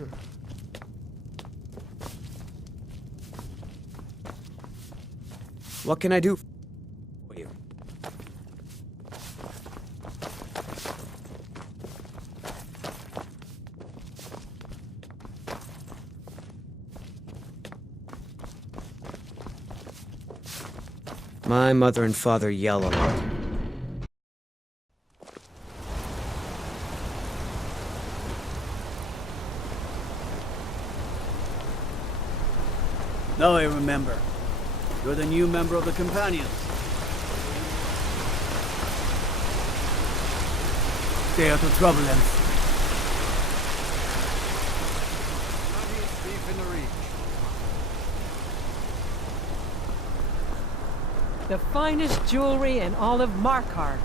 here. What can I do for you? My mother and father yell a lot. Now I remember. You're the new member of the Companions. Stay out of trouble, Elf. The finest jewelry in all of Markarth.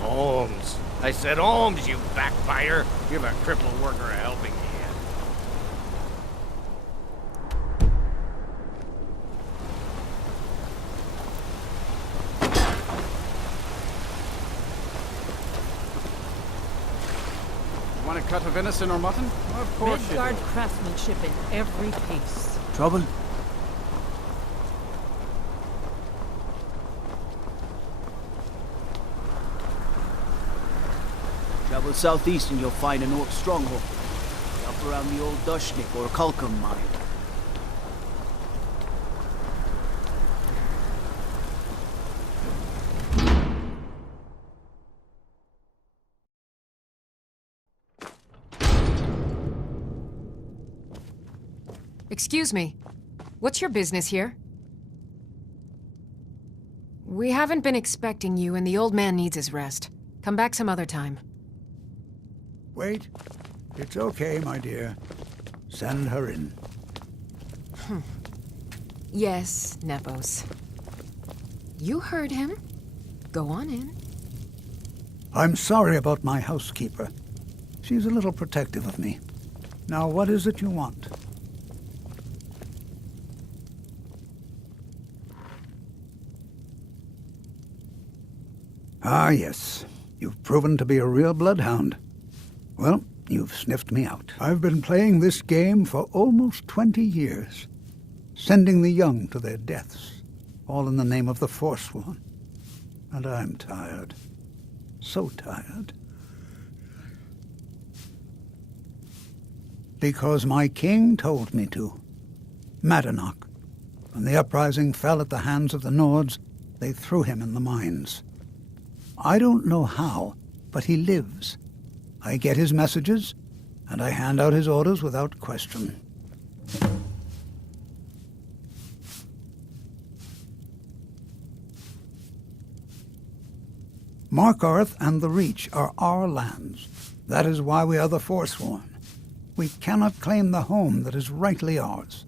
Holmes. I said Holmes, you backfire. Give a crippled worker a helping hand. Want a cut of venison or mutton? Of course you Midgard do. craftsmanship in every piece. Trouble? Travel southeast and you'll find an orc stronghold. Up around the old Dushnik or Kulkum mine. Excuse me. What's your business here? We haven't been expecting you, and the old man needs his rest. Come back some other time. Wait. It's okay, my dear. Send her in. Yes, Nepos. You heard him. Go on in. I'm sorry about my housekeeper. She's a little protective of me. Now, what is it you want? Ah, yes. You've proven to be a real bloodhound. Well, you've sniffed me out. I've been playing this game for almost 20 years, sending the young to their deaths, all in the name of the Forsworn. And I'm tired. So tired. Because my king told me to. Madanach. When the uprising fell at the hands of the Nords, they threw him in the mines. I don't know how, but he lives. I get his messages, and I hand out his orders without question. Markarth and the Reach are our lands. That is why we are the Forsworn. We cannot claim the home that is rightly ours.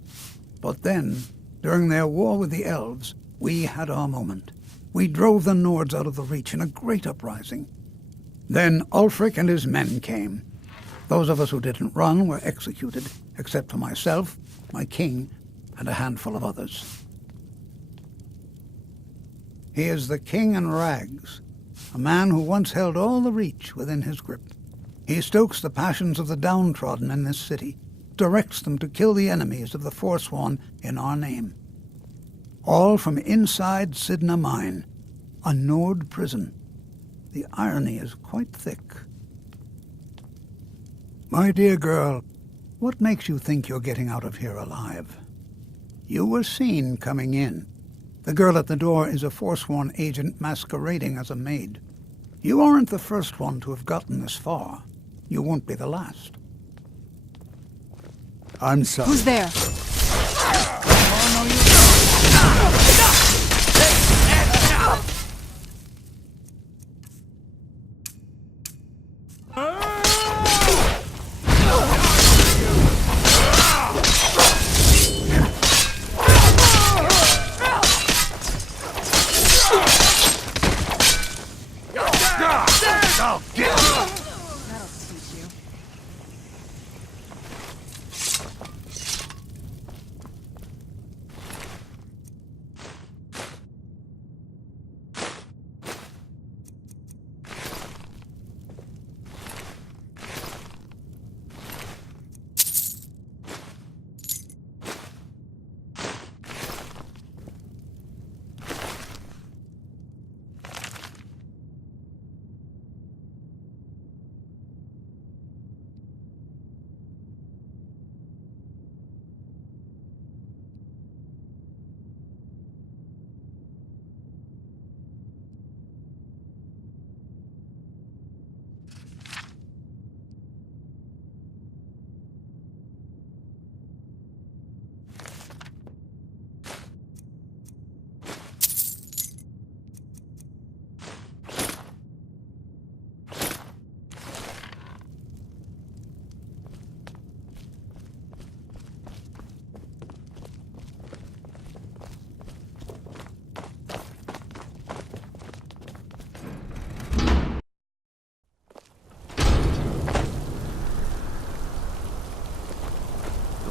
But then, during their war with the elves, we had our moment. We drove the Nords out of the Reach in a great uprising. Then Ulfric and his men came. Those of us who didn't run were executed, except for myself, my king, and a handful of others. He is the king in rags, a man who once held all the Reach within his grip. He stokes the passions of the downtrodden in this city, directs them to kill the enemies of the Forsworn in our name. All from inside Sidna Mine, a Nord prison. The irony is quite thick. My dear girl, what makes you think you're getting out of here alive? You were seen coming in. The girl at the door is a Forsworn agent masquerading as a maid. You aren't the first one to have gotten this far. You won't be the last. I'm sorry. Who's there? Oh, no, you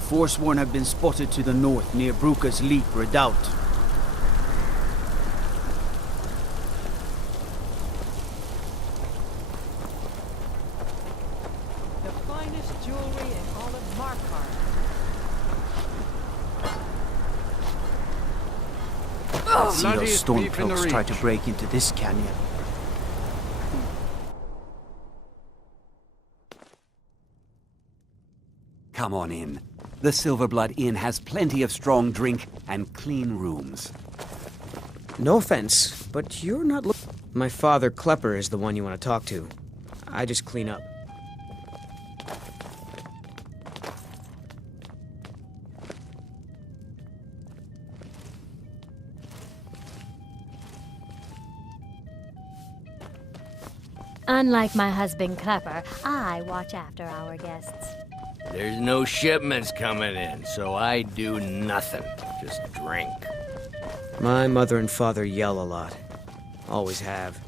Forsworn have been spotted to the north near Bruka's Leap Redoubt. The finest jewelry in all of Markarth. See those Bloodiest beef in the stormcloaks try to Reach. break into this canyon. Come on in. The Silverblood Inn has plenty of strong drink and clean rooms. No offense, but you're not My father, Klepper, is the one you want to talk to. I just clean up. Unlike my husband Klepper, I watch after our guests. There's no shipments coming in, so I do nothing. Just drink. My mother and father yell a lot. Always have.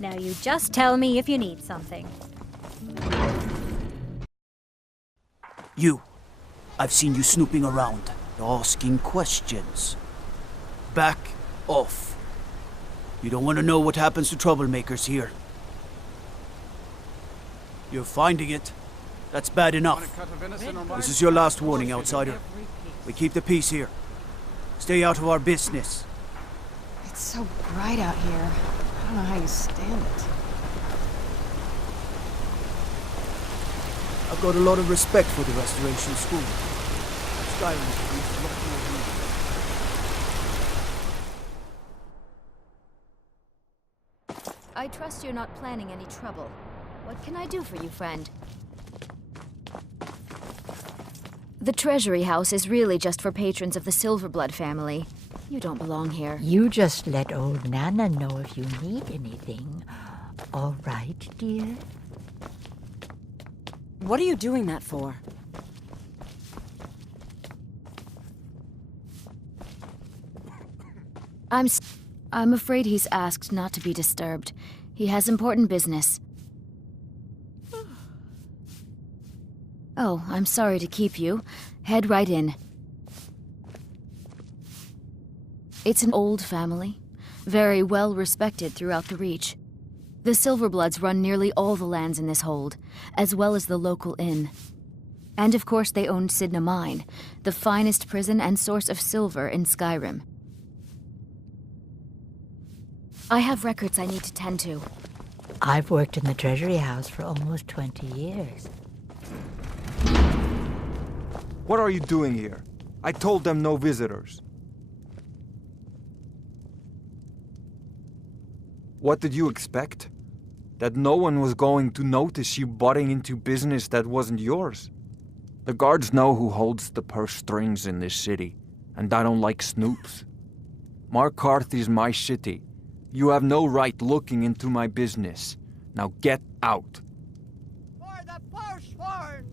Now you just tell me if you need something. You. I've seen you snooping around, asking questions. Back off. You don't want to know what happens to troublemakers here. You're finding it. That's bad enough. Want a cut of venison or This mutton? is your last warning, outsider. We keep the peace here. Stay out of our business. It's so bright out here. I don't know how you stand it. I've got a lot of respect for the Restoration School. Skyrim is lucky of you. I trust you're not planning any trouble. What can I do for you, friend? The Treasury House is really just for patrons of the Silverblood family. You don't belong here. You just let old Nana know if you need anything. All right, dear? What are you doing that for? I'm afraid he's asked not to be disturbed. He has important business. Oh, I'm sorry to keep you. Head right in. It's an old family, very well respected throughout the Reach. The Silverbloods run nearly all the lands in this hold, as well as the local inn. And of course they own Sidna Mine, the finest prison and source of silver in Skyrim. I have records I need to tend to. I've worked in the Treasury House for almost 20 years. What are you doing here? I told them no visitors. What did you expect? That no one was going to notice you butting into business that wasn't yours? The guards know who holds the purse strings in this city, and I don't like snoops. Markarth is my city. You have no right looking into my business. Now get out. For the Forsworn!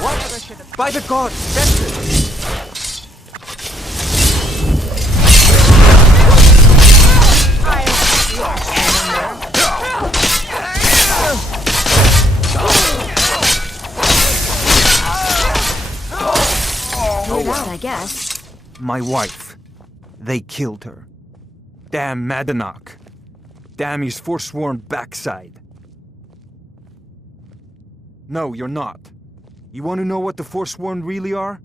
What? By the gods, Spencer! Noticed, I guess. My wife. They killed her. Damn Madanach. Damn his forsworn backside. No, you're not. You want to know what the Forsworn really are?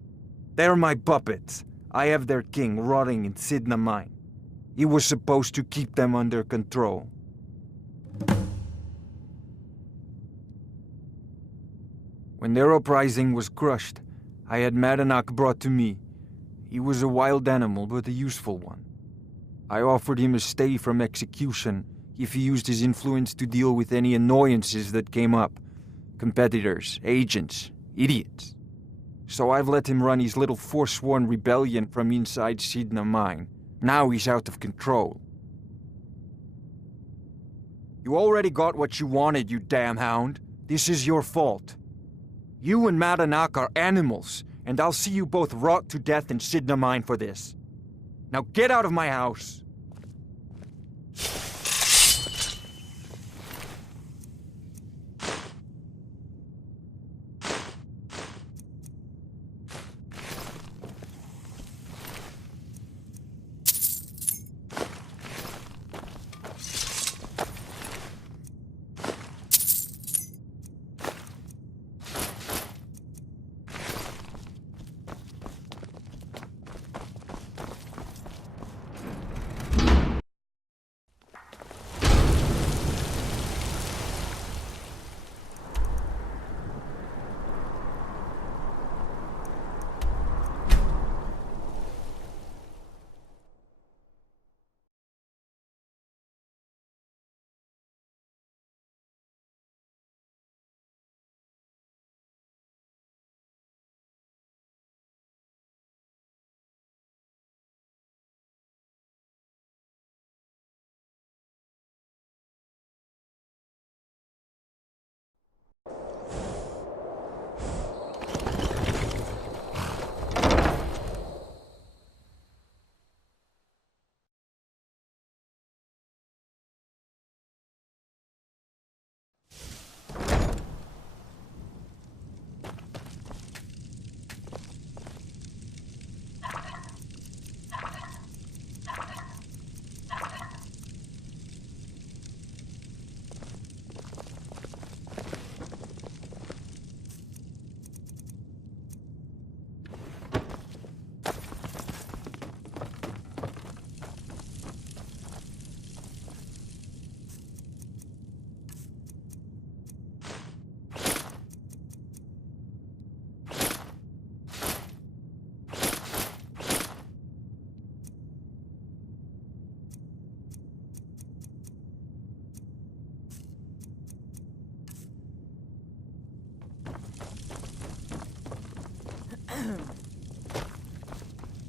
They're my puppets. I have their king rotting in Sidna Mine. He was supposed to keep them under control. When their uprising was crushed, I had Madanach brought to me. He was a wild animal, but a useful one. I offered him a stay from execution if he used his influence to deal with any annoyances that came up. Competitors, agents, idiots. So I've let him run his little forsworn rebellion from inside Sidna Mine. Now he's out of control. You already got what you wanted, you damn hound. This is your fault. You and Madanach are animals, and I'll see you both rot to death in Sidna Mine for this. Now get out of my house!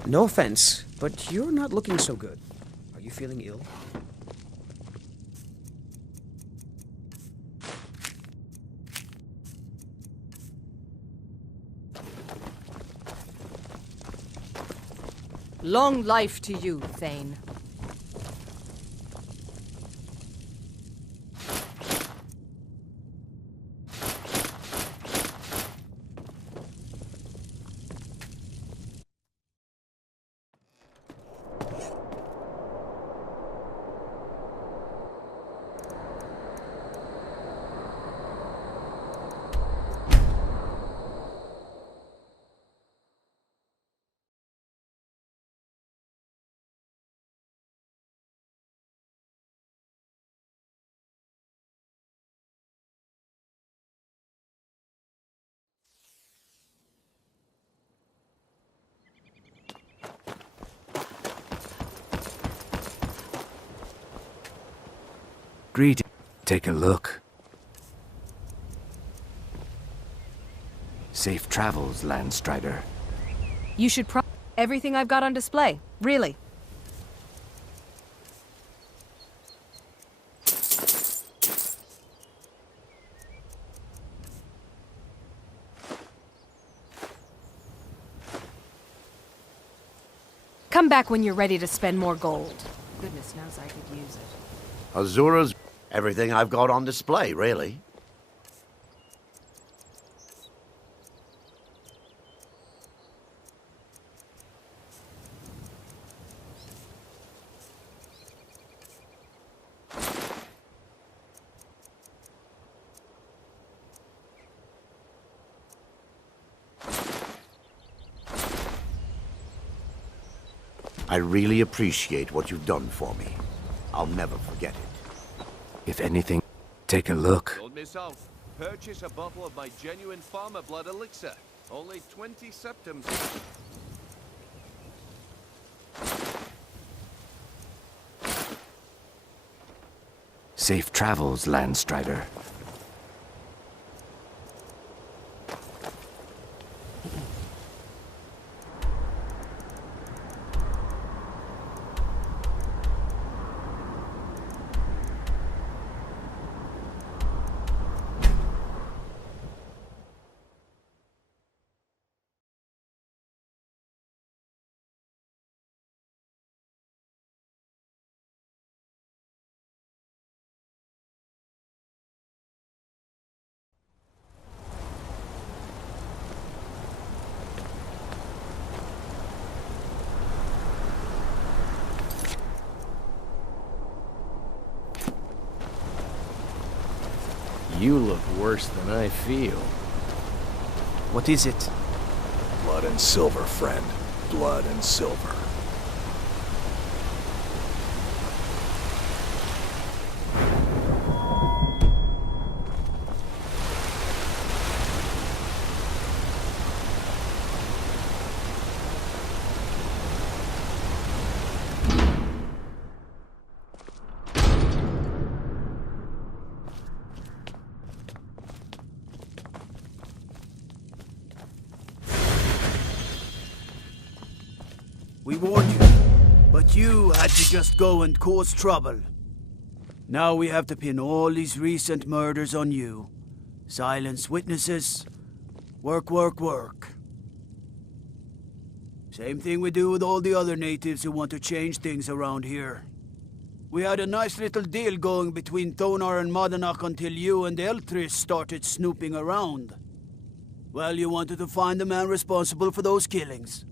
No offense, but you're not looking so good. Are you feeling ill? Long life to you, Thane. Greeting. Take a look. Safe travels, Landstrider. You should everything I've got on display, really. Come back when you're ready to spend more gold. Goodness knows I could use it. Azura's everything I've got on display, really. I really appreciate what you've done for me. I'll never forget it. If anything, take a look. Told myself, purchase a bottle of my genuine farmer blood elixir. Only 20 septims. Safe travels, Landstrider. You look worse than I feel. What is it? Blood and silver, friend. Blood and silver. We warned you, but you had to just go and cause trouble. Now we have to pin all these recent murders on you. Silence witnesses. Work, work, work. Same thing we do with all the other natives who want to change things around here. We had a nice little deal going between Thonar and Madanach until you and Eltris started snooping around. Well, you wanted to find the man responsible for those killings.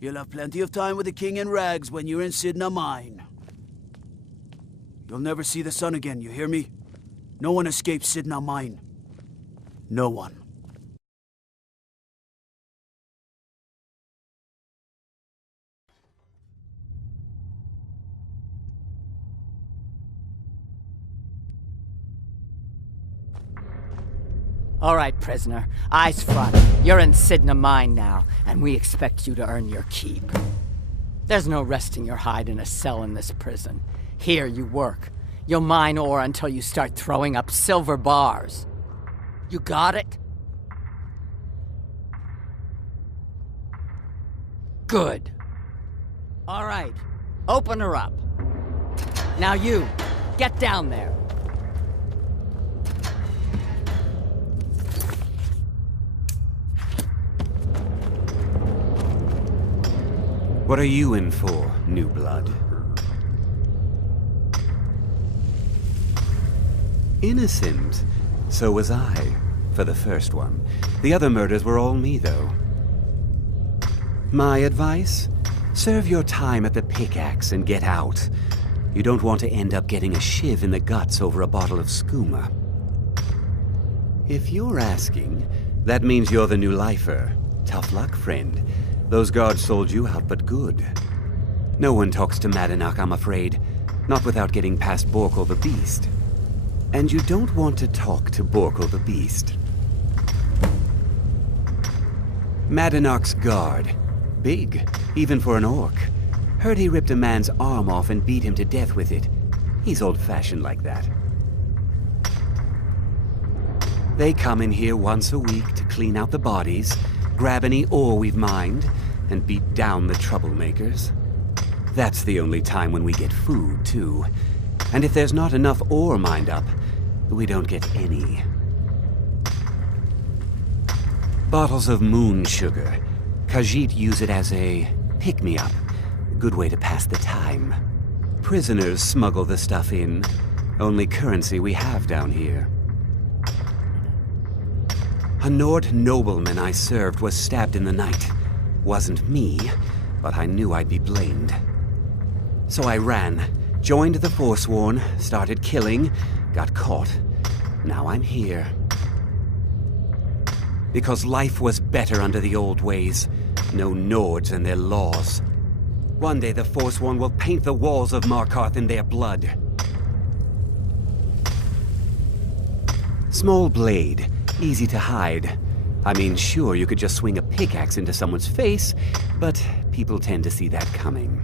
You'll have plenty of time with the king in rags when you're in Sidna Mine. You'll never see the sun again, you hear me? No one escapes Sidna Mine. No one. All right, prisoner. Eyes front. You're in Sidna Mine now, and we expect you to earn your keep. There's no resting your hide in a cell in this prison. Here you work. You'll mine ore until you start throwing up silver bars. You got it? Good. All right. Open her up. Now you, get down there. What are you in for, new blood? Innocent. So was I, for the first one. The other murders were all me, though. My advice? Serve your time at the pickaxe and get out. You don't want to end up getting a shiv in the guts over a bottle of skooma. If you're asking, that means you're the new lifer. Tough luck, friend. Those guards sold you out, but good. No one talks to Madanach, I'm afraid. Not without getting past Borkle the Beast. And you don't want to talk to Borkle the Beast. Madanach's guard. Big, even for an orc. Heard he ripped a man's arm off and beat him to death with it. He's old-fashioned like that. They come in here once a week to clean out the bodies, grab any ore we've mined, and beat down the troublemakers. That's the only time when we get food, too. And if there's not enough ore mined up, we don't get any. Bottles of moon sugar. Khajiit use it as a pick-me-up. Good way to pass the time. Prisoners smuggle the stuff in. Only currency we have down here. A Nord nobleman I served was stabbed in the night. Wasn't me, but I knew I'd be blamed. So I ran, joined the Forsworn, started killing, got caught. Now I'm here. Because life was better under the old ways. No Nords and their laws. One day the Forsworn will paint the walls of Markarth in their blood. Small blade, easy to hide. I mean, sure, you could just swing a pickaxe into someone's face, but people tend to see that coming.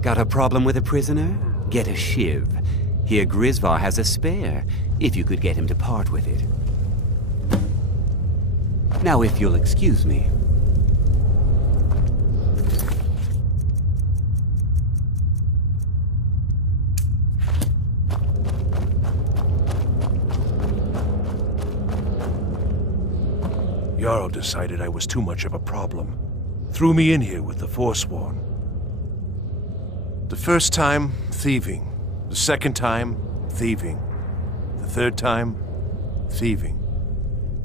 Got a problem with a prisoner? Get a shiv. Here Grisvar has a spare, if you could get him to part with it. Now, if you'll excuse me. Jarl decided I was too much of a problem. Threw me in here with the Forsworn. The first time, thieving. The second time, thieving. The third time, thieving.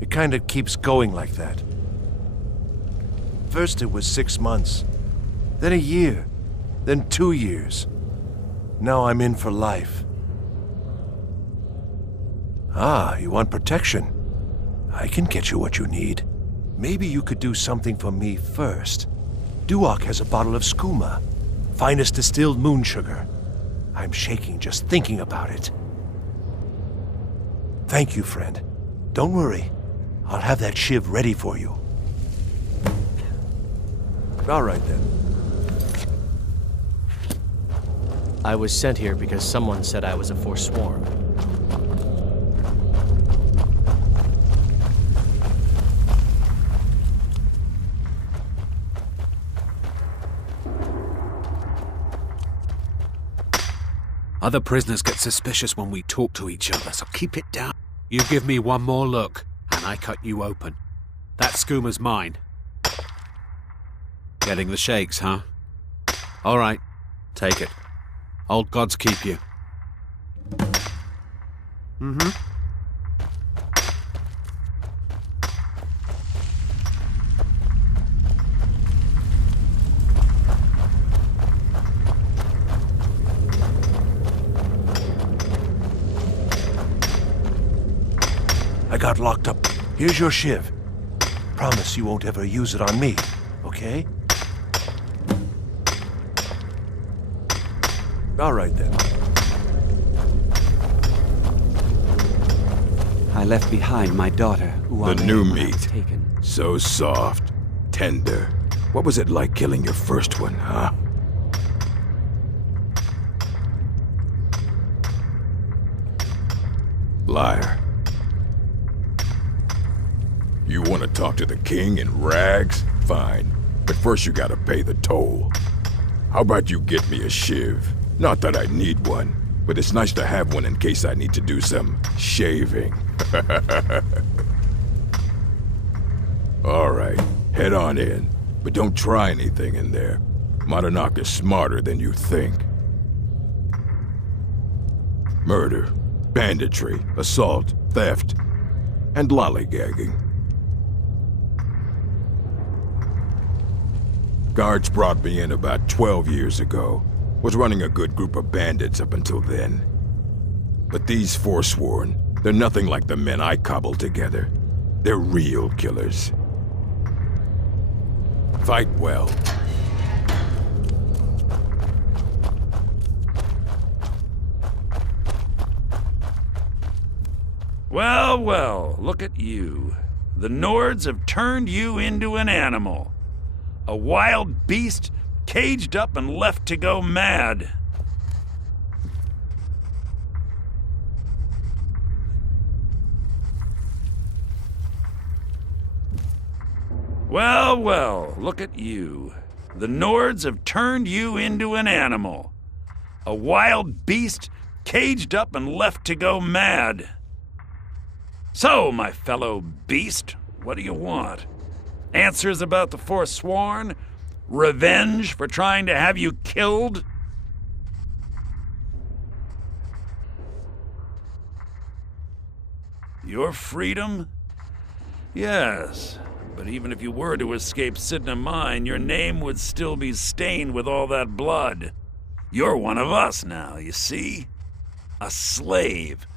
It kind of keeps going like that. First it was 6 months, then a year, then 2 years. Now I'm in for life. Ah, you want protection? I can get you what you need. Maybe you could do something for me first. Duok has a bottle of skooma, finest distilled moon sugar. I'm shaking just thinking about it. Thank you, friend. Don't worry. I'll have that shiv ready for you. All right, then. I was sent here because someone said I was a Forsworn. Other prisoners get suspicious when we talk to each other, so keep it down. You give me one more look, and I cut you open. That skooma's mine. Getting the shakes, huh? All right, take it. Old gods keep you. Mm-hmm. I got locked up. Here's your shiv. Promise you won't ever use it on me, okay? All right, then. I left behind my daughter, who The new meat. So soft, tender. What was it like killing your first one, huh? Liar. You want to talk to the king in rags? Fine. But first you gotta pay the toll. How about you get me a shiv? Not that I need one, but it's nice to have one in case I need to do some shaving. All right, head on in. But don't try anything in there. Monarch is smarter than you think. Murder, banditry, assault, theft, and lollygagging. Guards brought me in about 12 years ago. Was running a good group of bandits up until then. But these Forsworn, they're nothing like the men I cobbled together. They're real killers. Fight well. Well, well, look at you. The Nords have turned you into an animal. A wild beast, caged up and left to go mad. Well, well, look at you. The Nords have turned you into an animal. A wild beast, caged up and left to go mad. So, my fellow beast, what do you want? Answers about the Forsworn? Revenge for trying to have you killed? Your freedom? Yes, but even if you were to escape Sidna Mine, your name would still be stained with all that blood. You're one of us now, you see? A slave.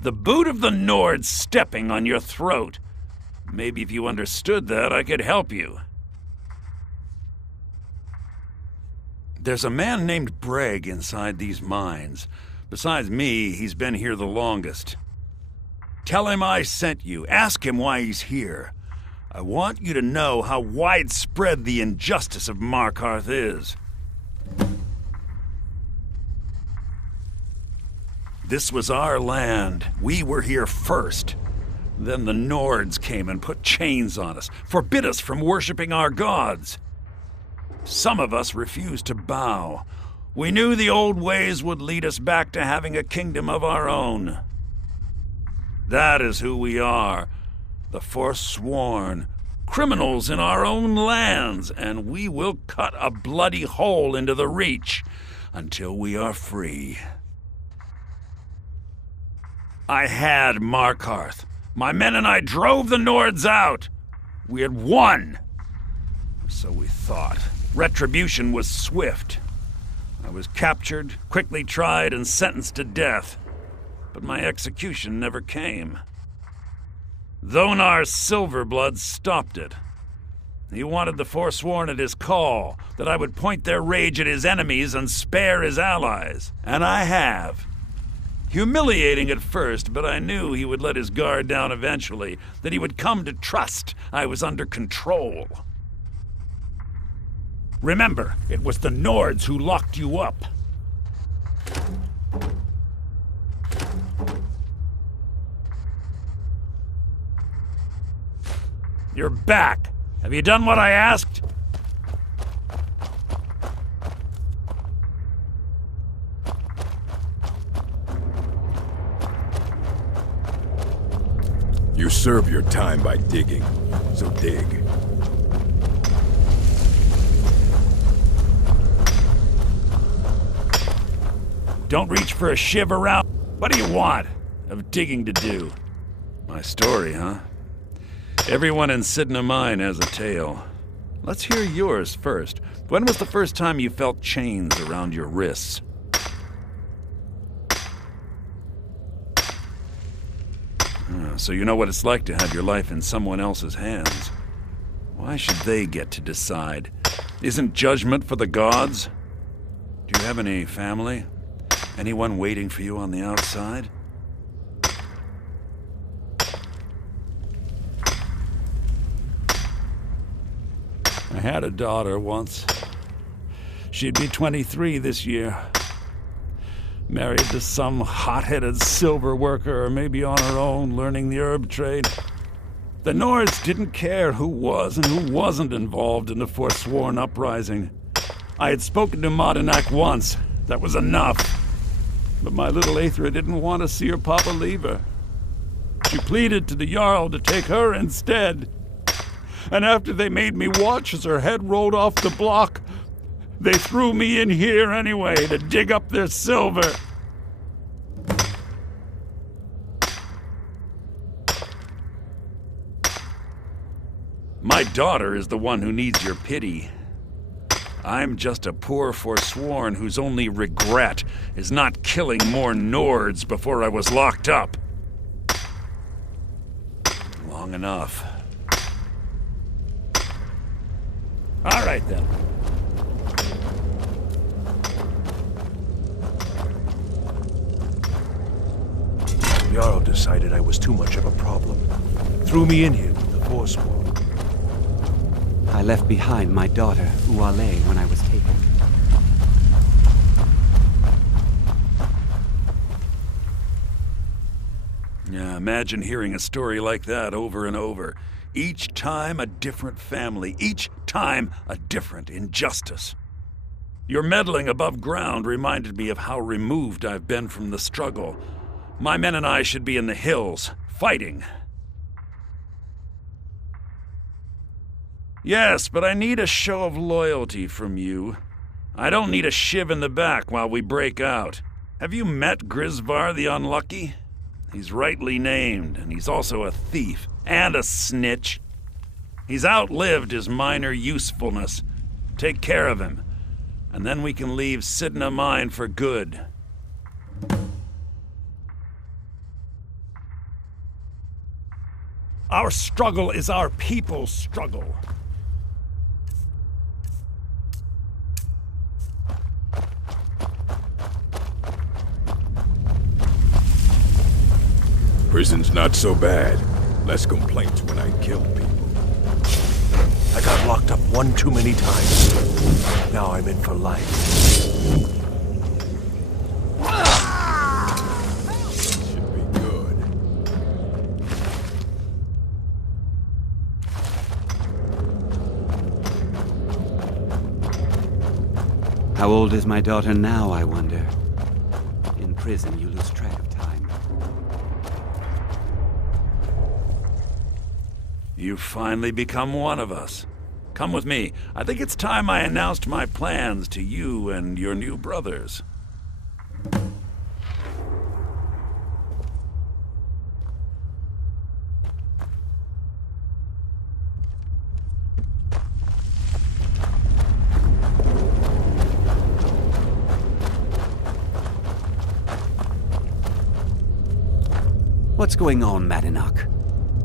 The boot of the Nord stepping on your throat. Maybe if you understood that, I could help you. There's a man named Breg inside these mines. Besides me, he's been here the longest. Tell him I sent you. Ask him why he's here. I want you to know how widespread the injustice of Markarth is. This was our land. We were here first. Then the Nords came and put chains on us, forbid us from worshipping our gods. Some of us refused to bow. We knew the old ways would lead us back to having a kingdom of our own. That is who we are, the Forsworn, criminals in our own lands, and we will cut a bloody hole into the Reach until we are free. I had Markarth. My men and I drove the Nords out. We had won. So we thought. Retribution was swift. I was captured, quickly tried, and sentenced to death. But my execution never came. Dhonar's Silverblood stopped it. He wanted the Forsworn at his call, that I would point their rage at his enemies and spare his allies. And I have. Humiliating at first, but I knew he would let his guard down eventually, that he would come to trust I was under control. Remember, it was the Nords who locked you up. You're back. Have you done what I asked? You serve your time by digging, so dig. Don't reach for a shiv around. What do you want of digging to do? My story, huh? Everyone in Sidna Mine has a tale. Let's hear yours first. When was the first time you felt chains around your wrists? So you know what it's like to have your life in someone else's hands. Why should they get to decide? Isn't judgment for the gods? Do you have any family? Anyone waiting for you on the outside? I had a daughter once. She'd be 23 this year. Married to some hot-headed silver worker, or maybe on her own, learning the herb trade. The Nords didn't care who was and who wasn't involved in the Forsworn uprising. I had spoken to Modinak once. That was enough. But my little Aethra didn't want to see her papa leave her. She pleaded to the Jarl to take her instead. And after they made me watch as her head rolled off the block, they threw me in here anyway to dig up their silver. My daughter is the one who needs your pity. I'm just a poor Forsworn whose only regret is not killing more Nords before I was locked up. Long enough. All right, then. Jarl decided I was too much of a problem. Threw me in here with the Forsworn. I left behind my daughter, Uale, when I was taken. Yeah, imagine hearing a story like that over and over. Each time a different family, each time a different injustice. Your meddling above ground reminded me of how removed I've been from the struggle. My men and I should be in the hills, fighting. Yes, but I need a show of loyalty from you. I don't need a shiv in the back while we break out. Have you met Grisvar the Unlucky? He's rightly named, and he's also a thief and a snitch. He's outlived his minor usefulness. Take care of him, and then we can leave Sidna Mine for good. Our struggle is our people's struggle. Prison's not so bad. Less complaints when I kill people. I got locked up one too many times. Now I'm in for life. Should be good. How old is my daughter now, I wonder? In prison, you lose track of time. You've finally become one of us. Come with me. I think it's time I announced my plans to you and your new brothers. What's going on, Madanach?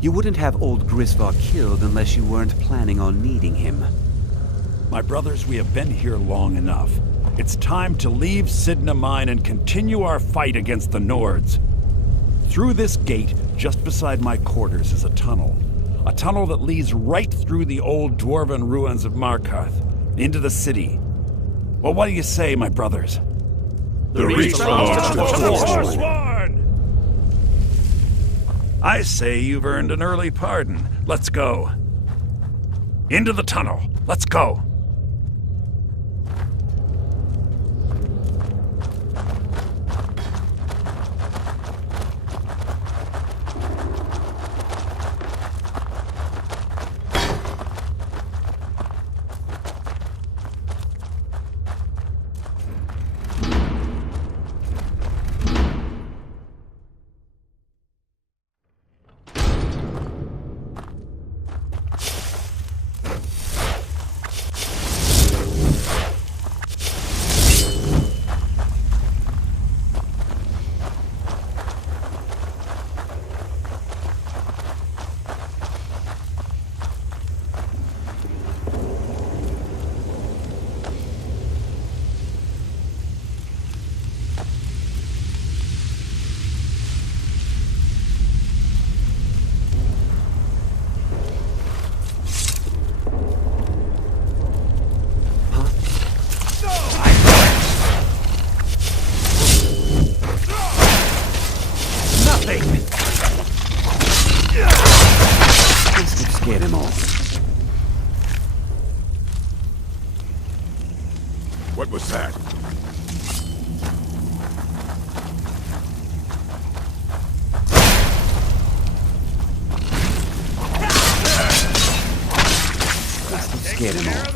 You wouldn't have old Grisvar killed unless you weren't planning on needing him. My brothers, we have been here long enough. It's time to leave Sidna Mine and continue our fight against the Nords. Through this gate, just beside my quarters, is a tunnel. A tunnel that leads right through the old dwarven ruins of Markarth, into the city. Well, what do you say, my brothers? The Reach belongs to the Forsworn! I say you've earned an early pardon. Let's go. Into the tunnel. Let's go. Scared him off. What was that? Scared him off.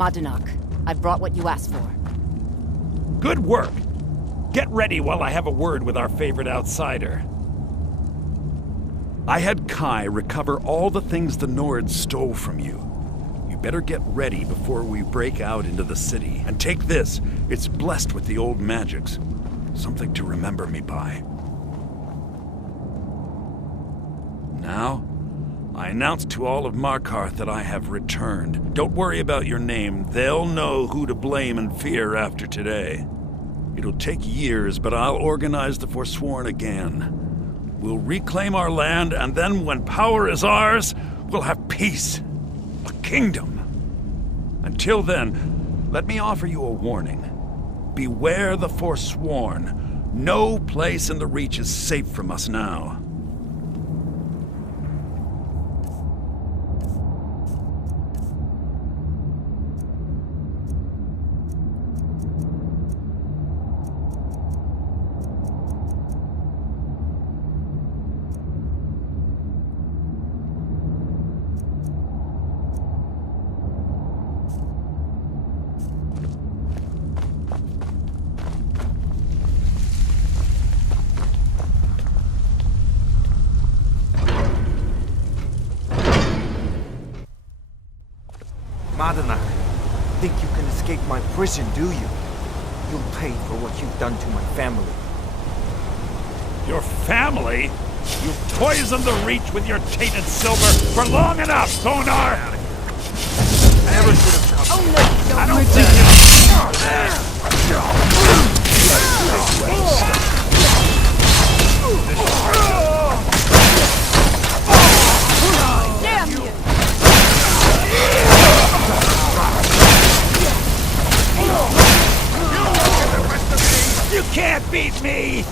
Madanach, I've brought what you asked for. Good work. Get ready while I have a word with our favorite outsider. I had Kai recover all the things the Nords stole from you. You better get ready before we break out into the city. And take this. It's blessed with the old magics. Something to remember me by. Now, I announce to all of Markarth that I have returned. Don't worry about your name. They'll know who to blame and fear after today. It'll take years, but I'll organize the Forsworn again. We'll reclaim our land, and then when power is ours, we'll have peace. A kingdom. Until then, let me offer you a warning. Beware the Forsworn. No place in the Reach is safe from us now. Madana, think you can escape my prison, do you? You'll pay for what you've done to my family. Your family? You've poisoned the Reach with your tainted silver for long enough, Thonar! I never should have come. Oh no! I don't think Damn you! you can't beat me!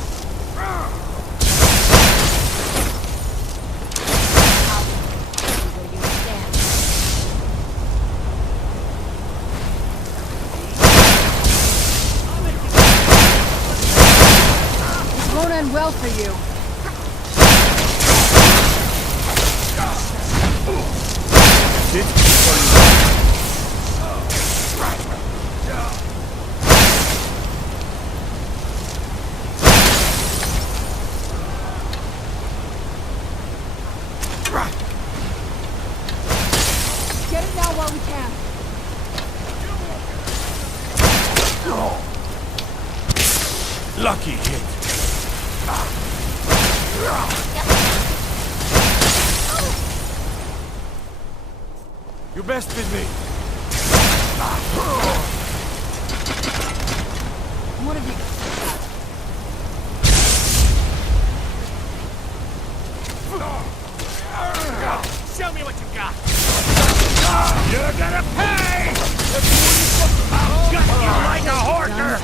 Won't end well for you. Get it now while we can. Lucky hit. You bested me. One of you. Show me what you got. You're gonna pay! I'll gut you like a horker!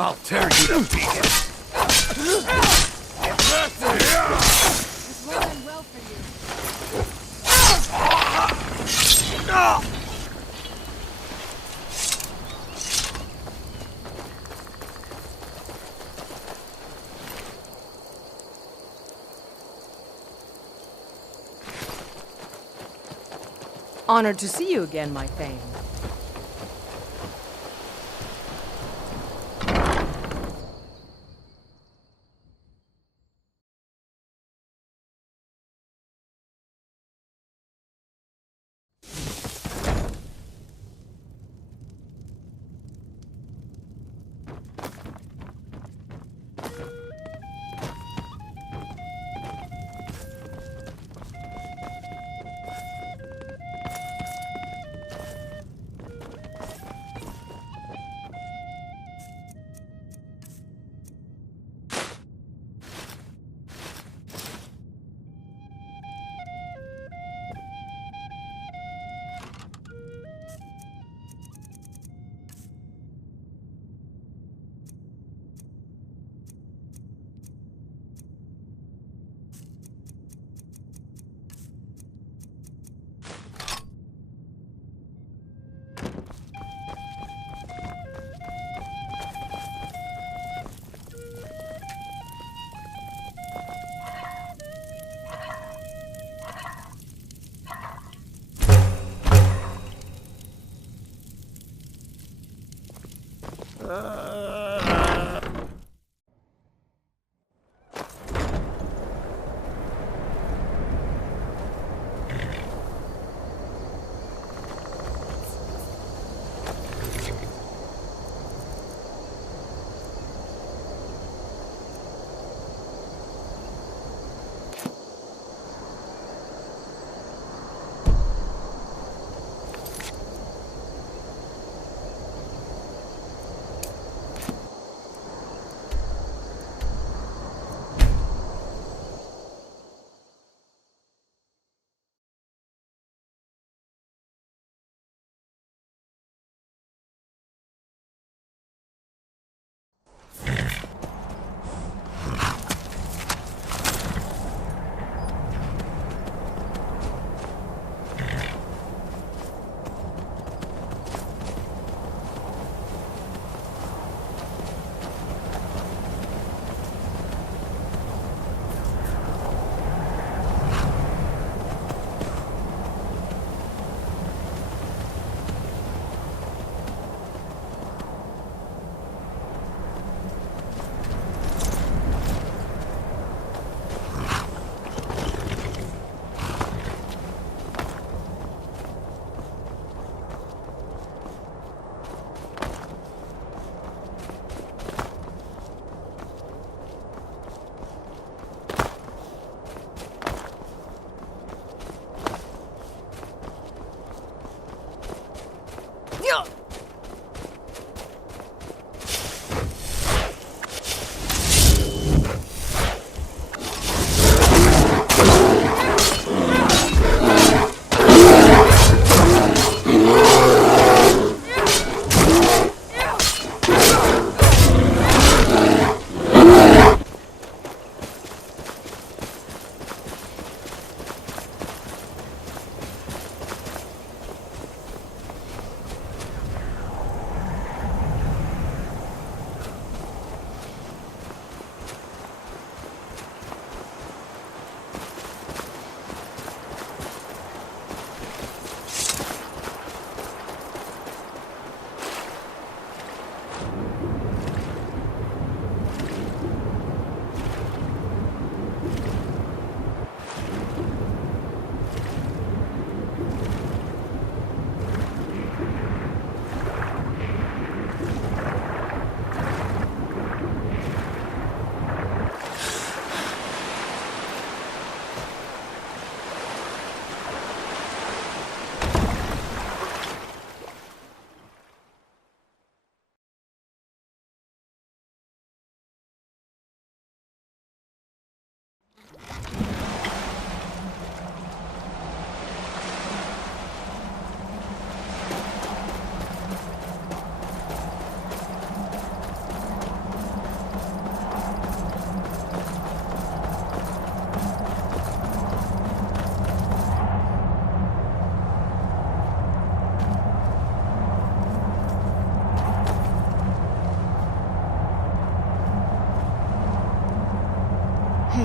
I'll tear you to pieces. This won't end well for you. Honored to see you again, my Thane.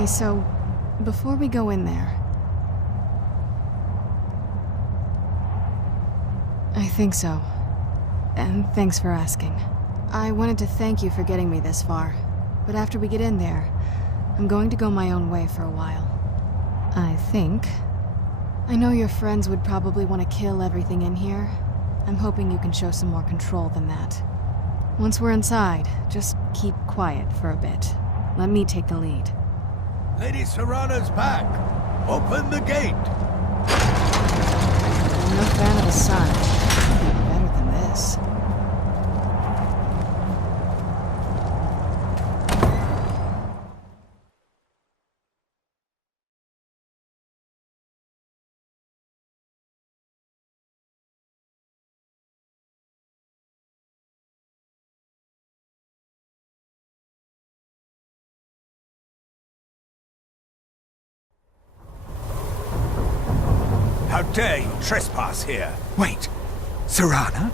Hey, so, before we go in there... I think so. And thanks for asking. I wanted to thank you for getting me this far, but after we get in there, I'm going to go my own way for a while. I think. I know your friends would probably want to kill everything in here. I'm hoping you can show some more control than that. Once we're inside, just keep quiet for a bit. Let me take the lead. Lady Serana's back! Open the gate! I'm no fan of the sun. It could be better than this. How dare you trespass here? Wait, Serana?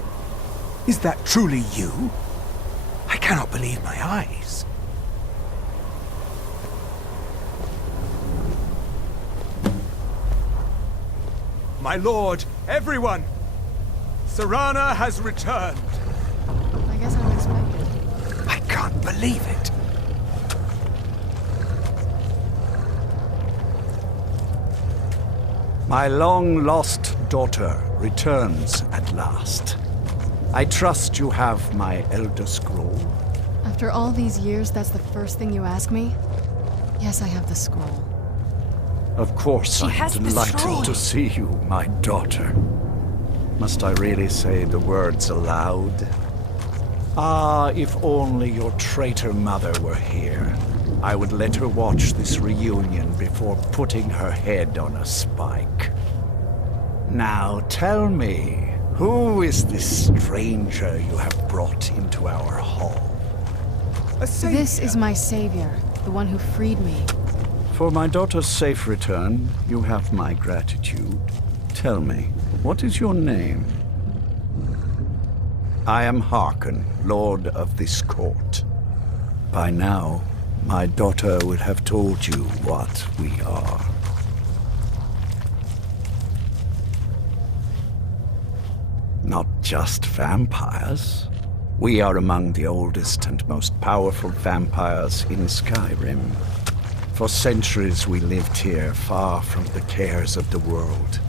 Is that truly you? I cannot believe my eyes. My lord, everyone! Serana has returned! I guess I'm expected. can't believe it. My long-lost daughter returns at last. I trust you have my Elder Scroll. After all these years, that's the first thing you ask me? Yes, I have the scroll. Of course, I'm delighted to see you, my daughter. Must I really say the words aloud? Ah, if only your traitor mother were here. I would let her watch this reunion before putting her head on a spike. Now tell me, who is this stranger you have brought into our hall? This is my savior, the one who freed me. For my daughter's safe return, you have my gratitude. Tell me, what is your name? I am Harkon, Lord of this court. By now, my daughter would have told you what we are. Not just vampires. We are among the oldest and most powerful vampires in Skyrim. For centuries we lived here, far from the cares of the world.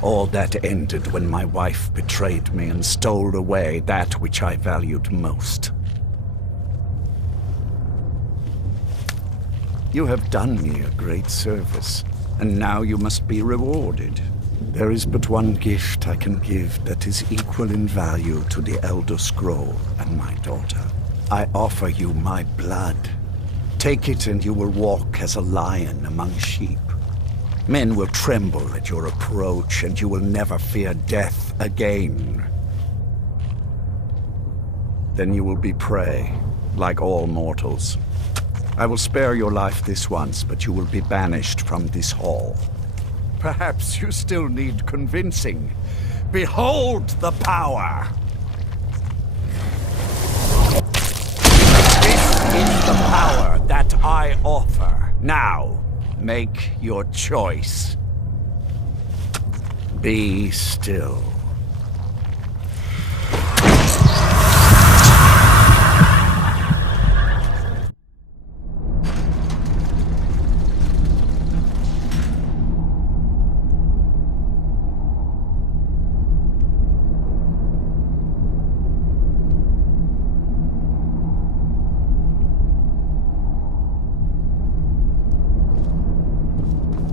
All that ended when my wife betrayed me and stole away that which I valued most. You have done me a great service, and now you must be rewarded. There is but one gift I can give that is equal in value to the Elder Scroll and my daughter. I offer you my blood. Take it and you will walk as a lion among sheep. Men will tremble at your approach, and you will never fear death again. Then you will be prey, like all mortals. I will spare your life this once, but you will be banished from this hall. Perhaps you still need convincing. Behold the power! This is the power that I offer. Now, make your choice. Be still.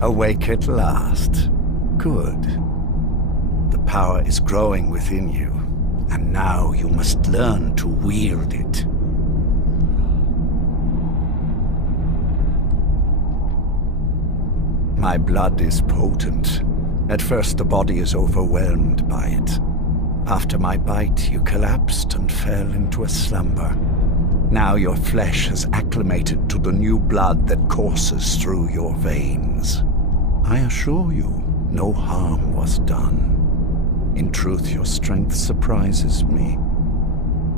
Awake at last. Good. The power is growing within you, and now you must learn to wield it. My blood is potent. At first the body is overwhelmed by it. After my bite, you collapsed and fell into a slumber. Now your flesh has acclimated to the new blood that courses through your veins. I assure you, no harm was done. In truth, your strength surprises me.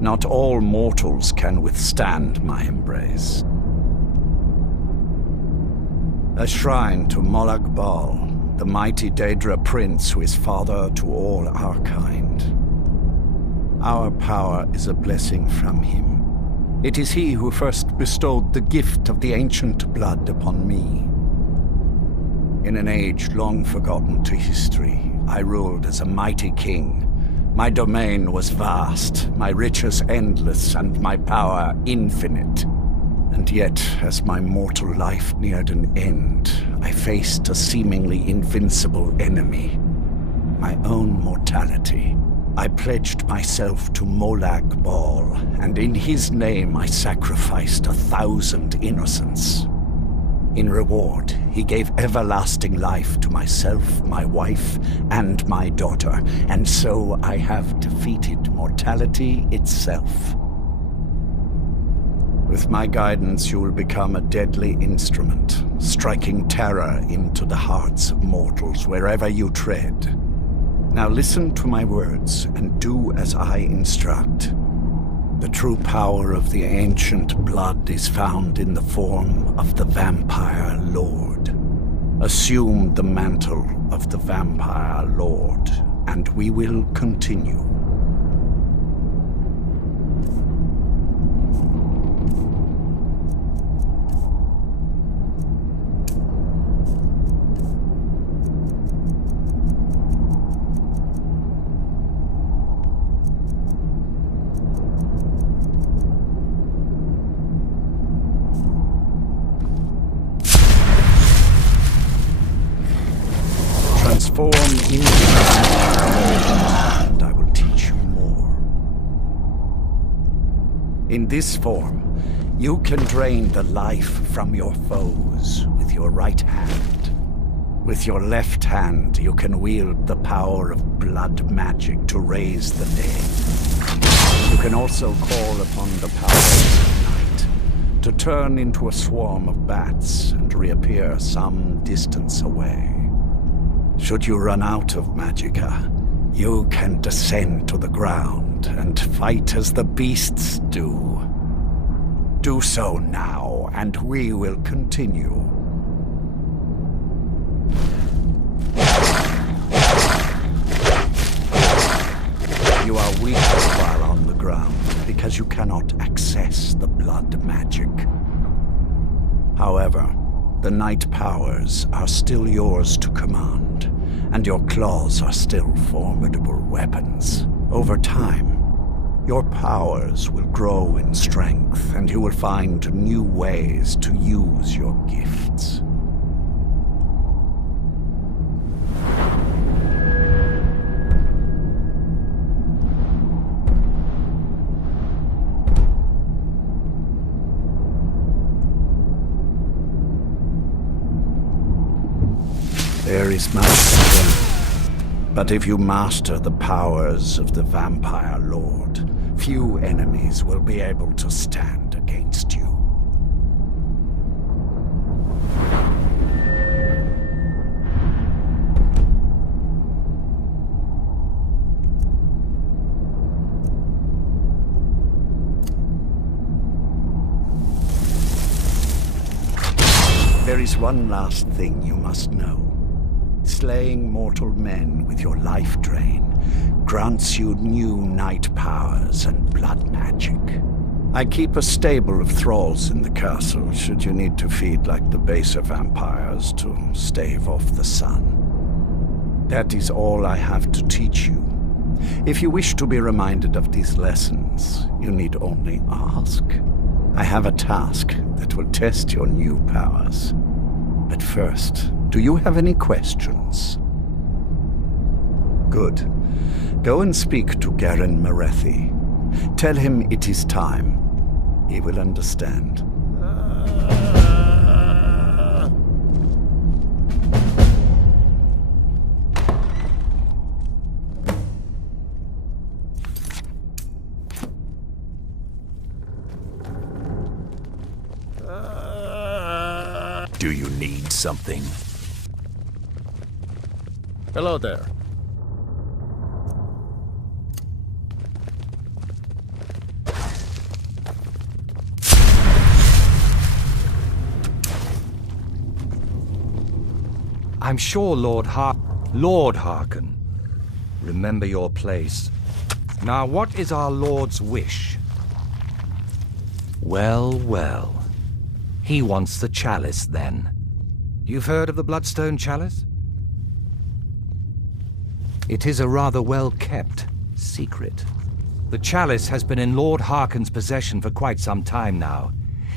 Not all mortals can withstand my embrace. A shrine to Molag Bal, the mighty Daedra prince who is father to all our kind. Our power is a blessing from him. It is he who first bestowed the gift of the ancient blood upon me. In an age long forgotten to history, I ruled as a mighty king. My domain was vast, my riches endless, and my power infinite. And yet, as my mortal life neared an end, I faced a seemingly invincible enemy. My own mortality. I pledged myself to Molag Bal, and in his name I sacrificed 1,000 innocents. In reward, he gave everlasting life to myself, my wife, and my daughter, and so I have defeated mortality itself. With my guidance, you will become a deadly instrument, striking terror into the hearts of mortals wherever you tread. Now listen to my words and do as I instruct. The true power of the ancient blood is found in the form of the Vampire Lord. Assume the mantle of the Vampire Lord, and we will continue. In this form, you can drain the life from your foes with your right hand. With your left hand, you can wield the power of blood magic to raise the dead. You can also call upon the powers of night to turn into a swarm of bats and reappear some distance away. Should you run out of magicka, you can descend to the ground and fight as the beasts do. Do so now, and we will continue. You are weak while on the ground because you cannot access the blood magic. However, the night powers are still yours to command, and your claws are still formidable weapons. Over time, your powers will grow in strength, and you will find new ways to use your gifts. There is much strength, but if you master the powers of the Vampire Lord, few enemies will be able to stand against you. There is one last thing you must know. Slaying mortal men with your life drain grants you new night powers and blood magic. I keep a stable of thralls in the castle should you need to feed like the baser vampires to stave off the sun. That is all I have to teach you. If you wish to be reminded of these lessons, you need only ask. I have a task that will test your new powers. But first, do you have any questions? Good. Go and speak to Garen Marethi. Tell him it is time. He will understand. Do you need something? Hello there. I'm sure Lord Harken. Remember your place. Now, what is our Lord's wish? Well, well. He wants the chalice, then. You've heard of the Bloodstone Chalice? It is a rather well-kept secret. The chalice has been in Lord Harken's possession for quite some time now.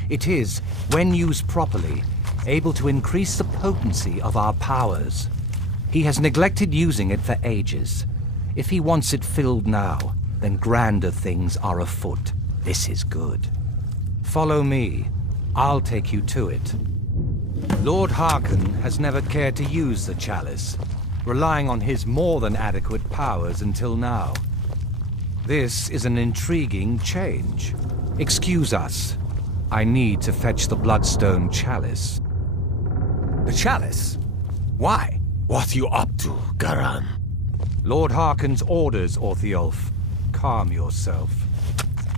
It is, when used properly, able to increase the potency of our powers. He has neglected using it for ages. If he wants it filled now, then grander things are afoot. This is good. Follow me. I'll take you to it. Lord Harken has never cared to use the chalice, relying on his more than adequate powers until now. This is an intriguing change. Excuse us. I need to fetch the Bloodstone Chalice. The chalice? Why? What are you up to, Garan? Lord Harken's orders, Orthiolf. Calm yourself.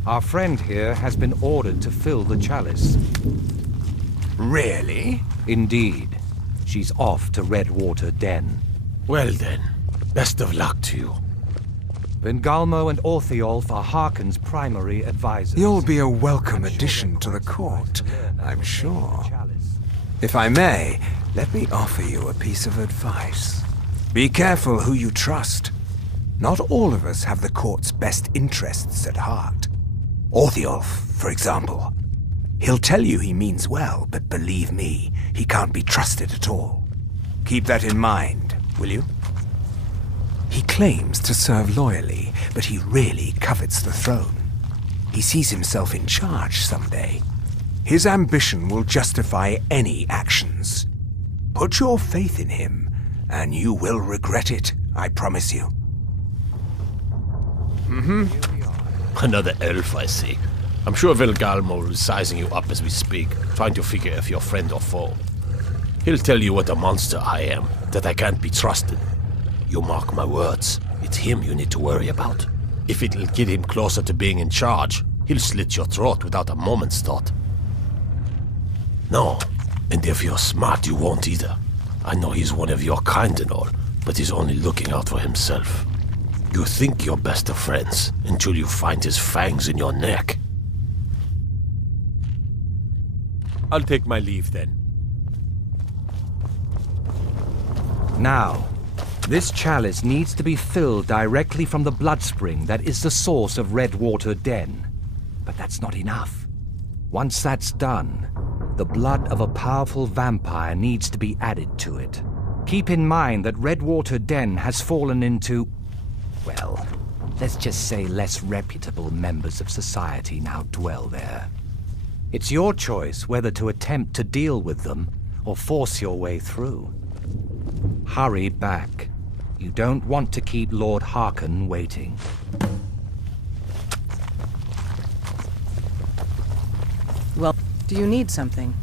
Our friend here has been ordered to fill the chalice. Really? Indeed. She's off to Redwater Den. Well then, best of luck to you. Vengalmo and Orthiolf are Harken's primary advisors. You'll be a welcome addition to the court, I'm sure. If I may, let me offer you a piece of advice. Be careful who you trust. Not all of us have the court's best interests at heart. Orthiolf, for example. He'll tell you he means well, but believe me, he can't be trusted at all. Keep that in mind, will you? He claims to serve loyally, but he really covets the throne. He sees himself in charge someday. His ambition will justify any actions. Put your faith in him, and you will regret it, I promise you. Another elf, I see. I'm sure Vilgalmor is sizing you up as we speak, trying to figure if you're friend or foe. He'll tell you what a monster I am, that I can't be trusted. You mark my words, it's him you need to worry about. If it'll get him closer to being in charge, he'll slit your throat without a moment's thought. No, and if you're smart, you won't either. I know he's one of your kind and all, but he's only looking out for himself. You think you're best of friends, until you find his fangs in your neck. I'll take my leave then. Now, this chalice needs to be filled directly from the blood spring that is the source of Redwater Den. But that's not enough. Once that's done, the blood of a powerful vampire needs to be added to it. Keep in mind that Redwater Den has fallen into, well, let's just say less reputable members of society now dwell there. It's your choice whether to attempt to deal with them or force your way through. Hurry back. You don't want to keep Lord Harkon waiting. Well, do you need something?